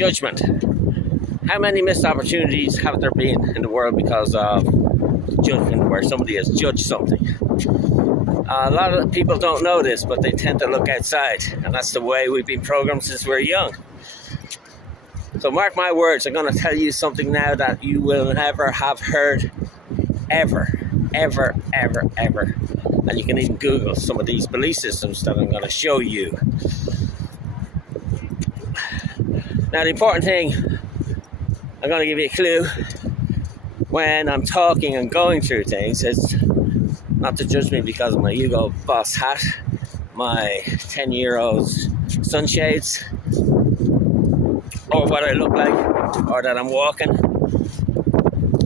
Judgment. How many missed opportunities have there been in the world because of judgment, where somebody has judged something? A lot of people don't know this, but they tend to look outside, and that's the way we've been programmed since we're young. So mark my words, I'm going to tell you something now that you will never have heard ever. And you can even Google some of these belief systems that I'm going to show you. Now, the important thing, I'm going to give you a clue when I'm talking and going through things, is not to judge me because of my Hugo Boss hat, my 10-year-old's sunshades, or what I look like, or that I'm walking.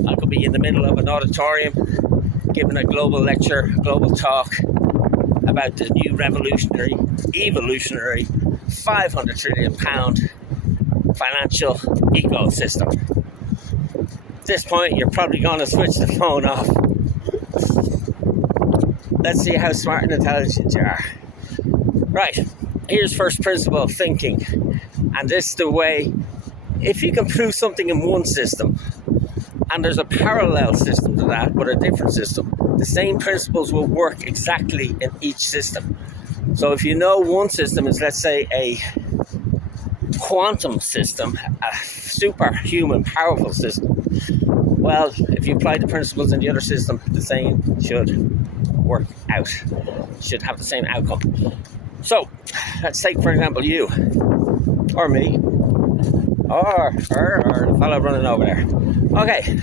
I could be in the middle of an auditorium giving a global lecture, global talk about the new evolutionary 500 trillion pound financial ecosystem. At this point, you're probably going to switch the phone off. Let's see how smart and intelligent you are. Right, here's first principle thinking. And this is the way, if you can prove something in one system, and there's a parallel system to that, but a different system, the same principles will work exactly in each system. So if you know one system is, let's say, a quantum system, a superhuman powerful system, well, if you apply the principles in the other system, the same should work out, should have the same outcome. So let's take, for example, you or me or the fellow running over there. Okay,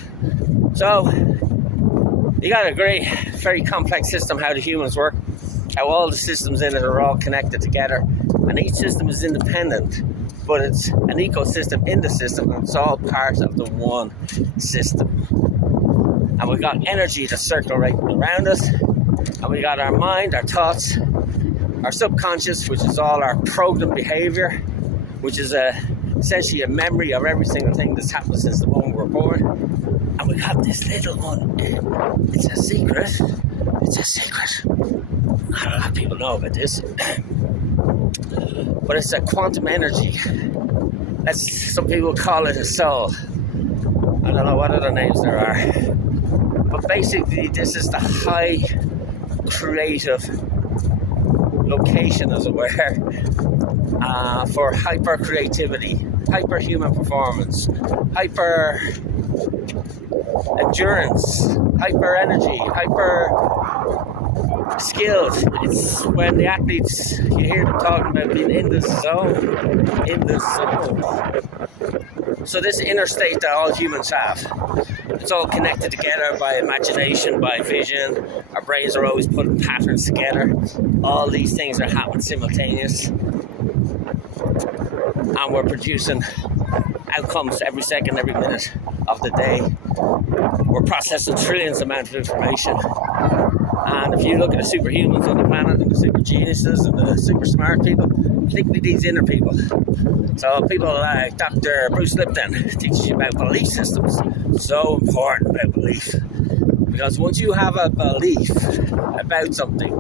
so you got a great, very complex system, how the humans work, how all the systems in it are all connected together, and each system is independent, but it's an ecosystem in the system, and it's all part of the one system. And we've got energy that's circulating around us, and we got our mind, our thoughts, our subconscious, which is all our programmed behavior, which is essentially a memory of every single thing that's happened since the moment we were born. And we got this little one. It's a secret. Not a lot of people know about this. But it's a quantum energy. Some people call it a soul. I don't know what other names there are. But basically, this is the high creative location, as it were, for hyper creativity, hyper human performance, hyper endurance, hyper energy, hyper skilled. It's when the athletes, you hear them talking about being in the zone. So this inner state that all humans have, it's all connected together by imagination, by vision. Our brains are always putting patterns together. All these things are happening simultaneous. And we're producing outcomes every second, every minute of the day. We're processing trillions amount of information. And if you look at the superhumans on the planet, and the super geniuses and the super smart people, particularly these inner people. So people like Dr. Bruce Lipton teaches you about belief systems. So important about belief. Because once you have a belief about something,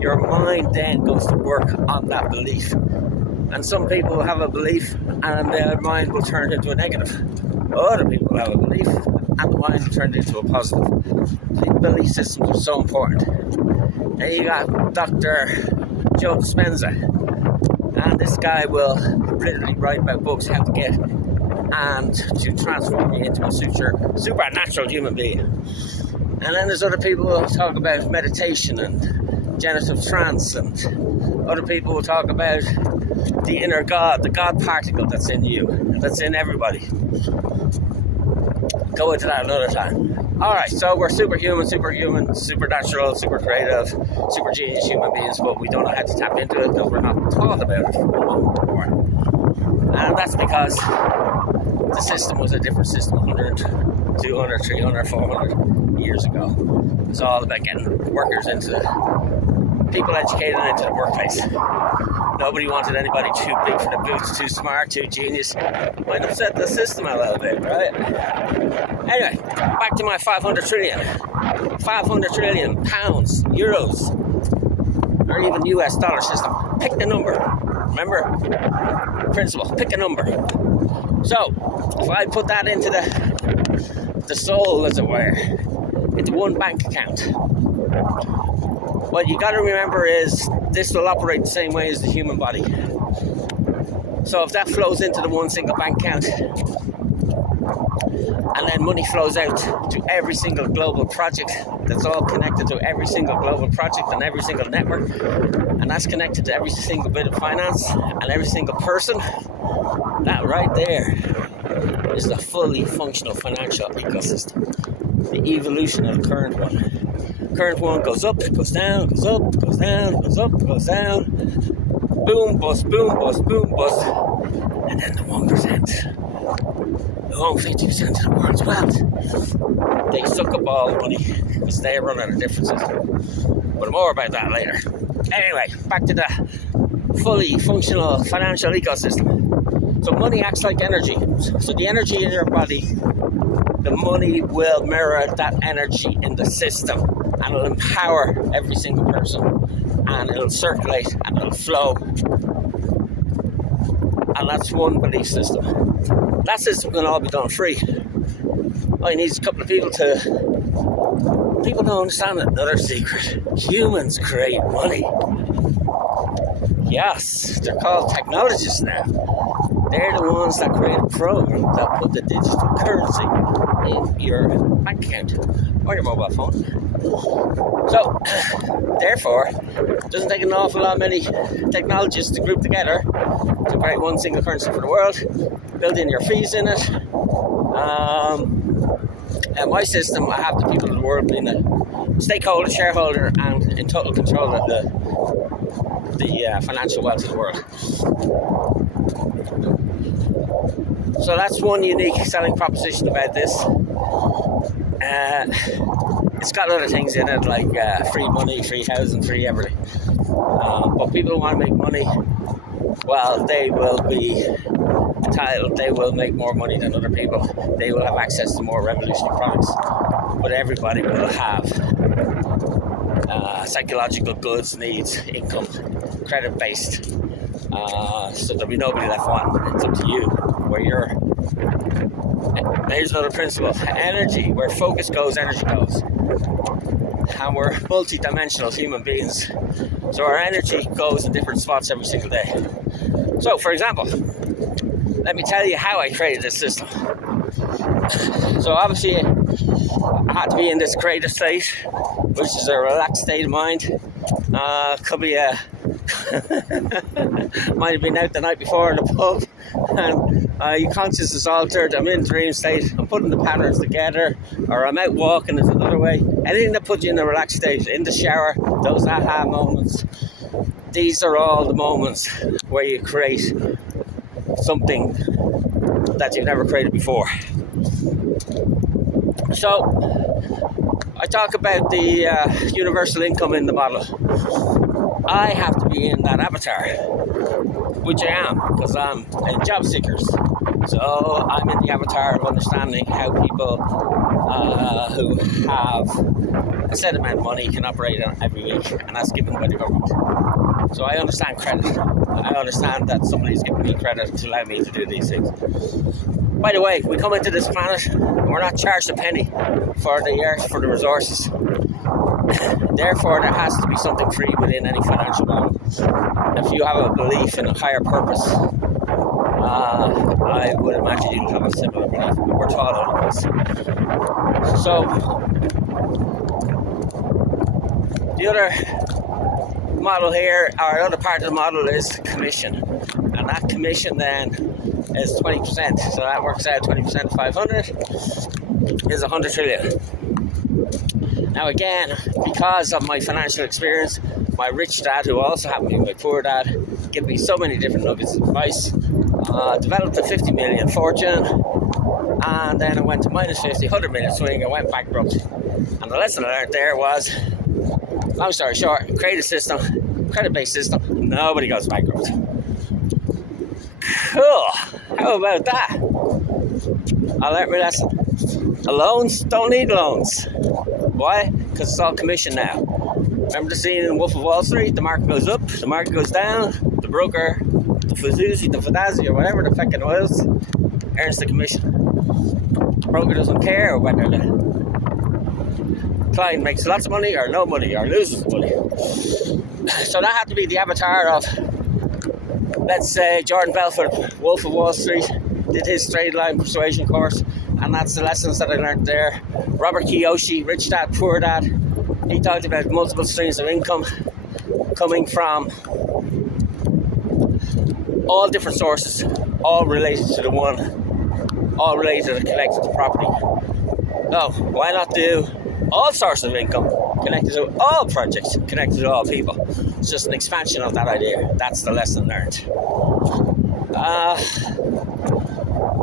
your mind then goes to work on that belief. And some people have a belief and their mind will turn it into a negative. Other people have a belief and the mind will turn it into a positive. The belief systems are so important. Then you got Dr. Joe Dispenza. And this guy will literally write about books, how to get and to transform you into a supernatural human being. And then there's other people who talk about meditation and generative trance, and other people will talk about the inner God, the God particle that's in you, that's in everybody. Go into that another time. Alright, so we're superhuman, supernatural, super creative, super genius human beings, but we don't know how to tap into it because we're not taught about it from the moment we're born. And that's because the system was a different system 100, 200, 300, 400 years ago. It was all about getting workers people educated into the workplace. Nobody wanted anybody too big for the boots, too smart, too genius. Might upset the system a little bit, right? Anyway, back to my 500 trillion pounds, euros, or even US dollar system. Pick the number. Remember? Principle. Pick a number. So, if I put that into the soul, as it were, into one bank account, what you got to remember is this will operate the same way as the human body. So if that flows into the one single bank account, and then money flows out to every single global project that's all connected to every single global project and every single network, and that's connected to every single bit of finance and every single person, that right there is the fully functional financial ecosystem. The evolution of the current one. Current one goes up, goes down, goes up, goes down, goes up, goes down. Boom, bust, boom, bust, boom, bust. And then the 1%, who own 50% of the world's wealth, they suck up all the money because they run on a different system. But more about that later. Anyway, back to the fully functional financial ecosystem. So money acts like energy. So the energy in your body, the money will mirror that energy in the system, and it'll empower every single person, and it'll circulate and it'll flow. And that's one belief system. That system can all be done free. All you need is a couple of people to... People don't understand another secret. Humans create money. Yes, they're called technologists now. They're the ones that create a program that put the digital currency in your bank account or your mobile phone. So, therefore, it doesn't take an awful lot many technologists to group together to create one single currency for the world, build in your fees in it. And my system, I have the people of the world being a stakeholder, shareholder, and in total control of the financial wealth of the world. So that's one unique selling proposition about this. It's got other things in it like free money, free housing, free everything. But people who want to make money, well, they will be entitled. They will make more money than other people. They will have access to more revolutionary products. But everybody will have psychological goods, needs, income, credit-based. So there'll be nobody left wanting. It's up to you where you're. Here's another principle. Energy, where focus goes, energy goes. And we're multi-dimensional human beings. So our energy goes in different spots every single day. So, for example, let me tell you how I created this system. So obviously, I had to be in this creative state, which is a relaxed state of mind. Could be a... might have been out the night before in the pub, and your consciousness is altered. I'm in dream state, I'm putting the patterns together, or I'm out walking is another way. Anything that puts you in a relaxed state, in the shower, those aha moments, these are all the moments where you create something that you've never created before. So I talk about the universal income in the model. I have to be in that avatar, which I am, because I'm in job seekers. So I'm in the avatar of understanding how people who have a set amount of money can operate on every week, and that's given by the government. So I understand credit. I understand that somebody's giving me credit to allow me to do these things. By the way, we come into this planet and we're not charged a penny for the earth, for the resources. Therefore, there has to be something free within any financial model. If you have a belief in a higher purpose, I would imagine you'd have a similar belief. We're taught otherwise. So, the other model here, or other part of the model is commission. And that commission then is 20%. So that works out 20% of 500 is 100 trillion. Now again, because of my financial experience, my rich dad, who also happened to be my poor dad, gave me so many different nuggets of advice, developed a 50 million fortune, and then I went to minus 50, 100 million swing, and went bankrupt. And the lesson I learned there was, long story short, create a system, credit-based system, nobody goes bankrupt. Cool, how about that? I learned my lesson. Loans don't need loans. Why? Because it's all commission now. Remember the scene in Wolf of Wall Street? The market goes up, the market goes down, the broker the Fuzzy, the Fadazi, or whatever the fucking oils, earns the commission. Broker doesn't care whether the client makes lots of money or no money or loses money. So that had to be the avatar of, let's say, Jordan Belfort, Wolf of Wall Street, did his straight line persuasion course, and that's the lessons that I learned there. Robert Kiyosaki, Rich Dad, Poor Dad, he talked about multiple streams of income coming from all different sources, all related to the one, all related and connected to property. So why not do all sources of income connected to all projects, connected to all people? It's just an expansion of that idea. That's the lesson learned.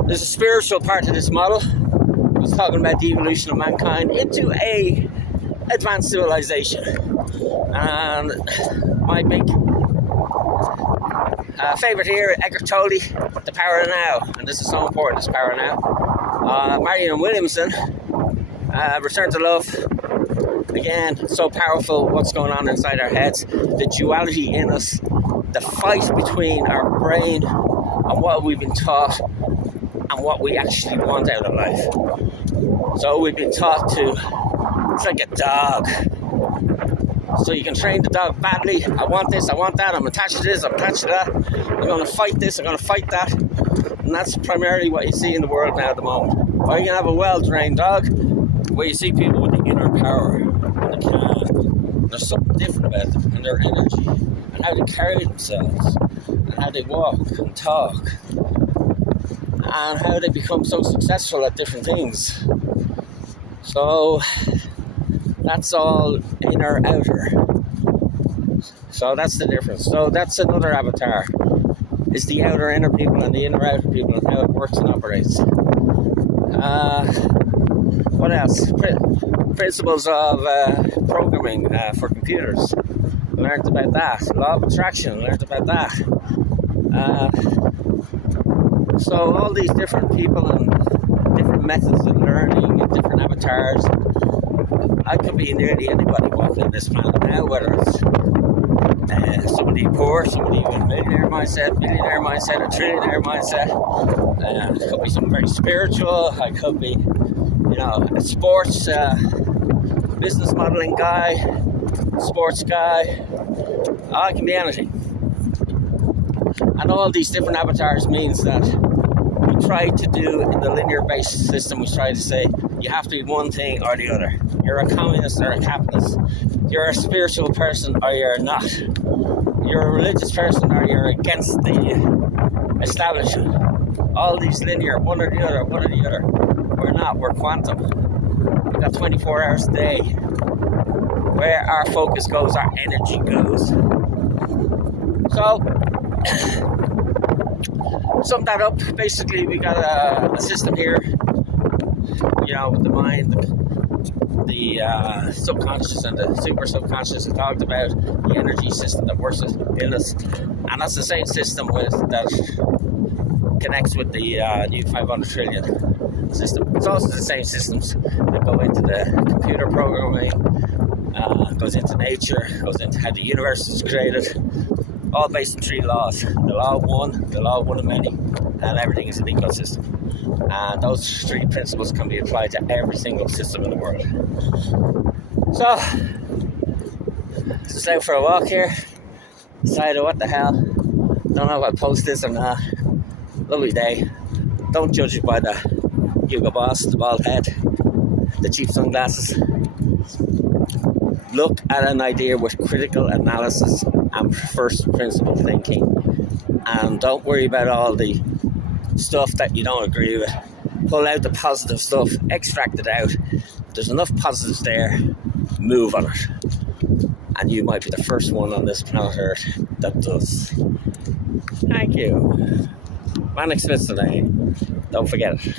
There's a spiritual part to this model. It's talking about the evolution of mankind into a advanced civilization. And my big favorite here, Eckhart Tolle, The Power of Now. And this is so important, this Power of Now. Marianne Williamson, Return to Love. Again, so powerful what's going on inside our heads. The duality in us. The fight between our brain and what we've been taught and what we actually want out of life. So we've been taught to, it's like a dog. So you can train the dog badly. I want this, I want that, I'm attached to this, I'm attached to that. I'm going to fight this, I'm going to fight that. And that's primarily what you see in the world now at the moment. Or you can have a well-trained dog where you see people with the inner power and the calm. There's something different about them and their energy and how they carry themselves and how they walk and talk and how they become so successful at different things. So that's all inner outer. So that's the difference. So that's another avatar. It's the outer inner people and the inner outer people and how it works and operates. What else? Principles of programming for computers. Learned about that. Law of attraction. Learned about that. So all these different people and different methods of learning and different avatars. I could be nearly anybody walking on this planet now, whether it's somebody poor, somebody with a millionaire mindset, a trillionaire mindset. It could be something very spiritual. I could be, a sports business modeling guy, sports guy. I can be anything. And all these different avatars means that we try to do in the linear-based system, we try to say you have to be one thing or the other. You're a communist or a capitalist. You're a spiritual person or you're not. You're a religious person or you're against the establishment. All these linear, one or the other. We're not, we're quantum. We've got 24 hours a day. Where our focus goes, our energy goes. So, sum that up. Basically, we got a system here, with the mind, the subconscious and the super subconscious. I talked about the energy system that works in us, and that's the same system that connects with the new 500 trillion system. It's also the same systems that go into the computer programming, goes into nature, goes into how the universe is created, all based on 3 laws. The law of one, the law of one of many, and everything is an ecosystem. And those 3 principles can be applied to every single system in the world. So, just out for a walk here, decided what the hell, don't know if I'll post this or not. Lovely day. Don't judge it by the Hugo Boss, the bald head, the cheap sunglasses. Look at an idea with critical analysis and first principle thinking, and don't worry about all the stuff that you don't agree with. Pull out the positive stuff, extract it out. If there's enough positives there, move on it, and you might be the first one on this planet Earth that does. Thank you. Manic Smith's the name. Don't forget it.